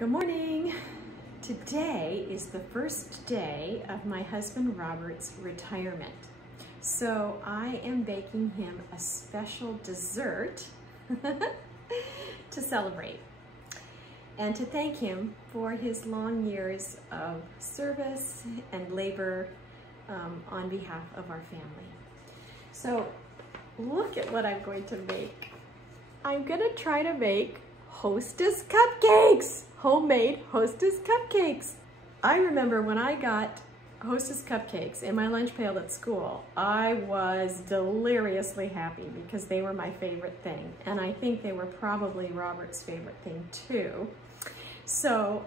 Good morning. Today is the first day of my husband Robert's retirement. So I am baking him a special dessert to celebrate and to thank him for his long years of service and labor on behalf of our family. So look at what I'm going to make. I'm gonna try to make hostess cupcakes. Homemade hostess cupcakes. I remember when I got hostess cupcakes in my lunch pail at school, I was deliriously happy because they were my favorite thing. And I think they were probably Robert's favorite thing too. So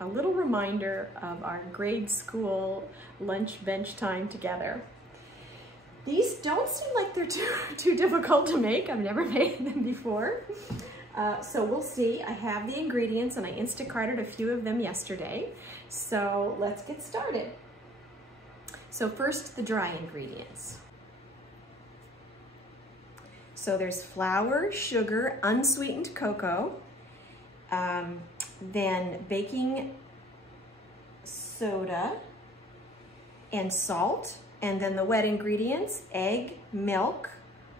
a little reminder of our grade school lunch bench time together. These don't seem like they're too difficult to make. I've never made them before. So we'll see. I have the ingredients and I Instacarted a few of them yesterday. So let's get started. So first, the dry ingredients. So there's flour, sugar, unsweetened cocoa, then baking soda and salt, and then the wet ingredients, egg, milk,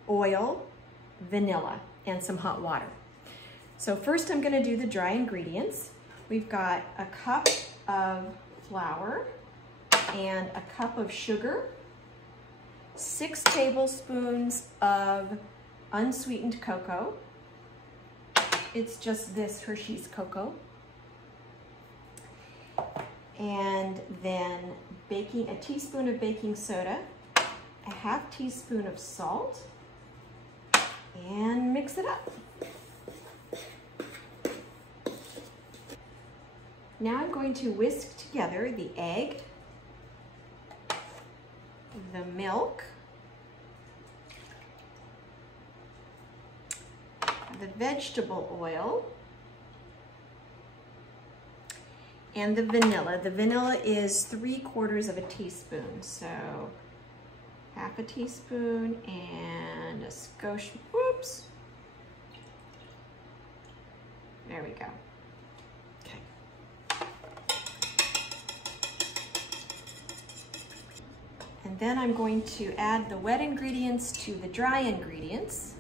oil, vanilla, and some hot water. So first I'm gonna do the dry ingredients. We've got a cup of flour and a cup of sugar, 6 tablespoons of unsweetened cocoa. It's just this Hershey's cocoa. And then a teaspoon of baking soda, a ½ teaspoon of salt, and mix it up. Now I'm going to whisk together the egg, the milk, the vegetable oil, and the vanilla. The vanilla is 3/4 of a teaspoon, so ½ a teaspoon and a skosh, whoops. There we go. And then I'm going to add the wet ingredients to the dry ingredients.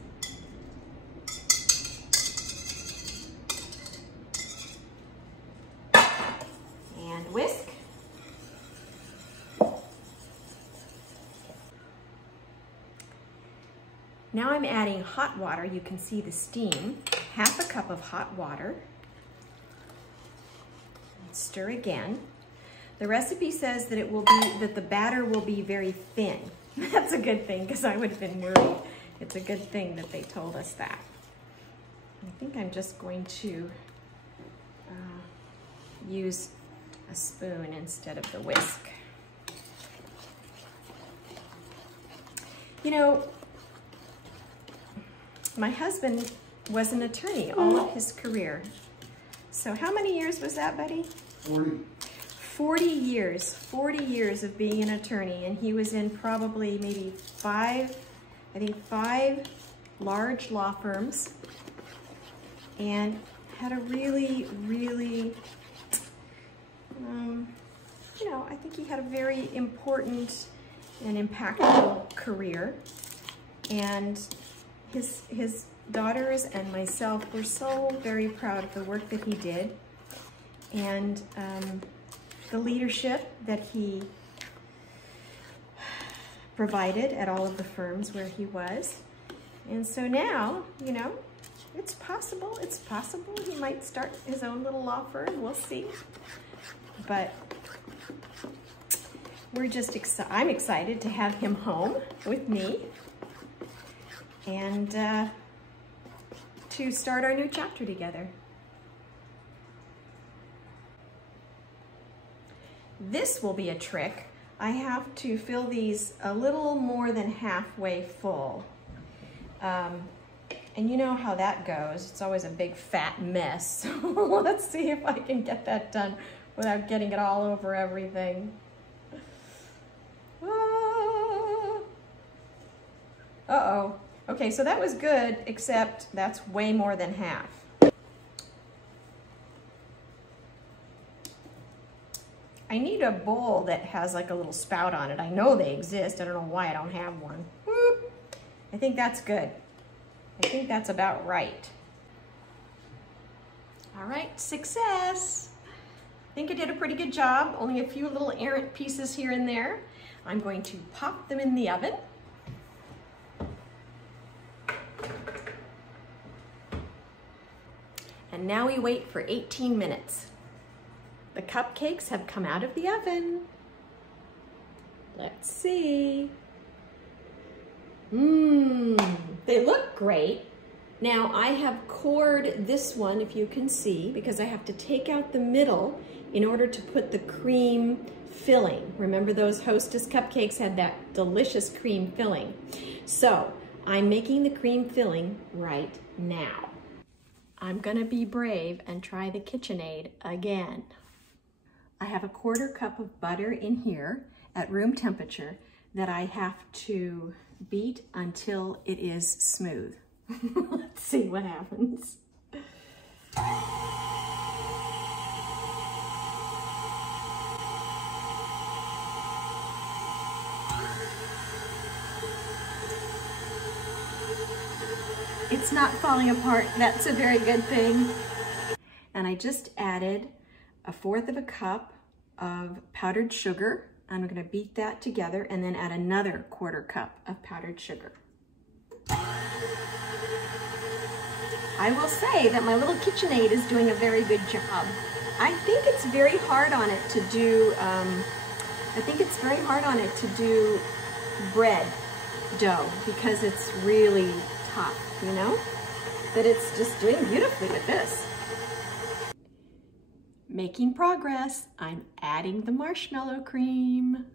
And whisk. Now I'm adding hot water. You can see the steam. ½ a cup of hot water. And stir again. The recipe says that the batter will be very thin. That's a good thing because I would have been worried. It's a good thing that they told us that. I think I'm just going to use a spoon instead of the whisk. You know, my husband was an attorney all of his career. So how many years was that, buddy? 40 years of being an attorney, and he was in probably maybe 5 large law firms, and had a really, you know, I think he had a very important and impactful career, and his daughters and myself were so very proud of the work that he did, and the leadership that he provided at all of the firms where he was. And so now, you know, it's possible he might start his own little law firm, we'll see. But I'm excited to have him home with me and to start our new chapter together. This will be a trick. I have to fill these a little more than halfway full. And you know how that goes. It's always a big fat mess. So let's see if I can get that done without getting it all over everything. Uh-oh. Okay, so that was good, except that's way more than half. I need a bowl that has like a little spout on it. I know they exist. I don't know why I don't have one. Whoop. I think that's good. I think that's about right. All right, success. I think I did a pretty good job. Only a few little errant pieces here and there. I'm going to pop them in the oven. And now we wait for 18 minutes. The cupcakes have come out of the oven. Let's see. They look great. Now I have cored this one, if you can see, because I have to take out the middle in order to put the cream filling. Remember those Hostess cupcakes had that delicious cream filling. So I'm making the cream filling right now. I'm gonna be brave and try the KitchenAid again. I have a 1/4 cup of butter in here at room temperature that I have to beat until it is smooth. Let's see what happens. It's not falling apart. That's a very good thing. And I just added 1/4 cup of powdered sugar. I'm gonna beat that together and then add another 1/4 cup of powdered sugar. I will say that my little KitchenAid is doing a very good job. I think it's very hard on it to do, bread dough because it's really tough, you know? But it's just doing beautifully with this. Making progress. I'm adding the marshmallow cream.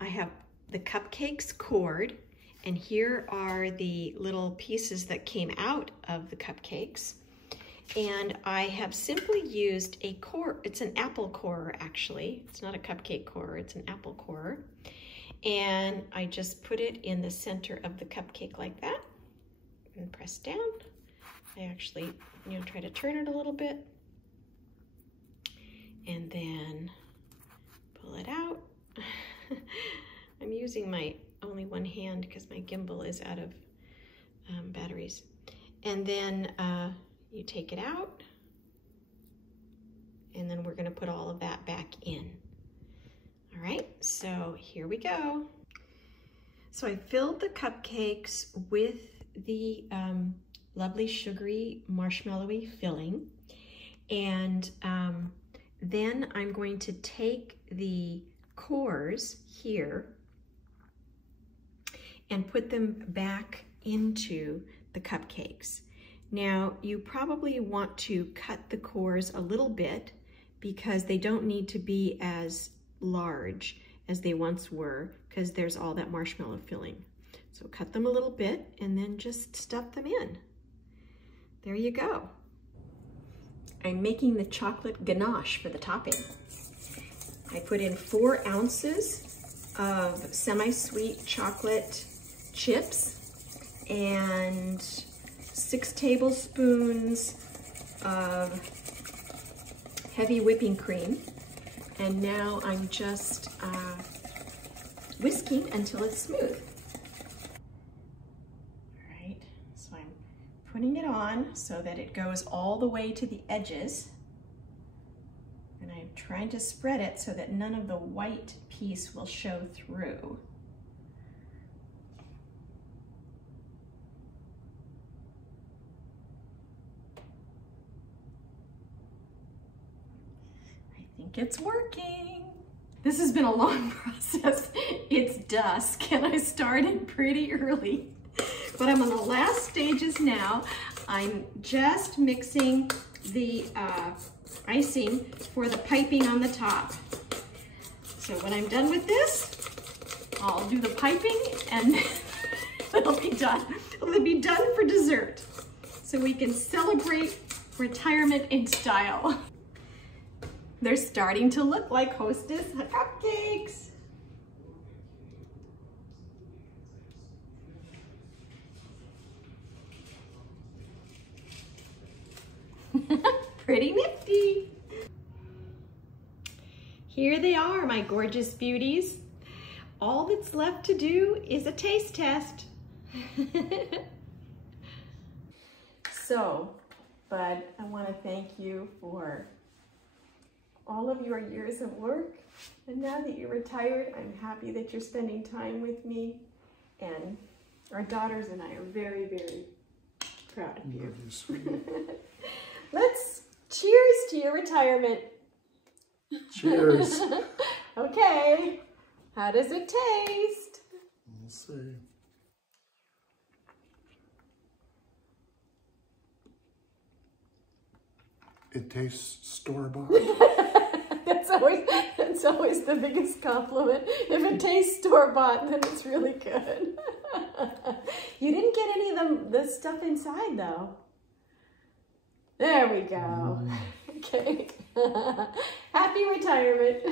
I have the cupcakes cored, and here are the little pieces that came out of the cupcakes. And I have simply used a core. It's an apple corer, actually. It's not a cupcake corer, it's an apple corer. And I just put it in the center of the cupcake like that and press down. I actually, try to turn it a little bit and then pull it out. I'm using my only one hand because my gimbal is out of batteries. And then you take it out, and then we're gonna put all of that back in. All right, so here we go. So I filled the cupcakes with the lovely sugary marshmallowy filling, and then I'm going to take the cores here and put them back into the cupcakes. Now, you probably want to cut the cores a little bit because they don't need to be as large as they once were because there's all that marshmallow filling. So cut them a little bit and then just stuff them in. There you go. I'm making the chocolate ganache for the topping. I put in 4 ounces of semi-sweet chocolate chips and 6 tablespoons of heavy whipping cream. And now I'm just whisking until it's smooth. All right, so I'm putting it on so that it goes all the way to the edges. And I'm trying to spread it so that none of the white piece will show through. I think it's working. This has been a long process. It's dusk and I started pretty early, but I'm on the last stages now. I'm just mixing the icing for the piping on the top. So when I'm done with this, I'll do the piping and it'll be done. It'll be done for dessert. So we can celebrate retirement in style. They're starting to look like Hostess cupcakes. Pretty nifty. Here they are, my gorgeous beauties. All that's left to do is a taste test. So, Bud, I want to thank you for all of your years of work. And now that you're retired, I'm happy that you're spending time with me. And our daughters and I are very, very proud of you. Let's cheers to your retirement. Cheers. Okay. How does it taste? We'll see. It tastes store-bought. That's always the biggest compliment. If it tastes store-bought, then it's really good. You didn't get any of the stuff inside, though. There we go. Okay. Happy retirement.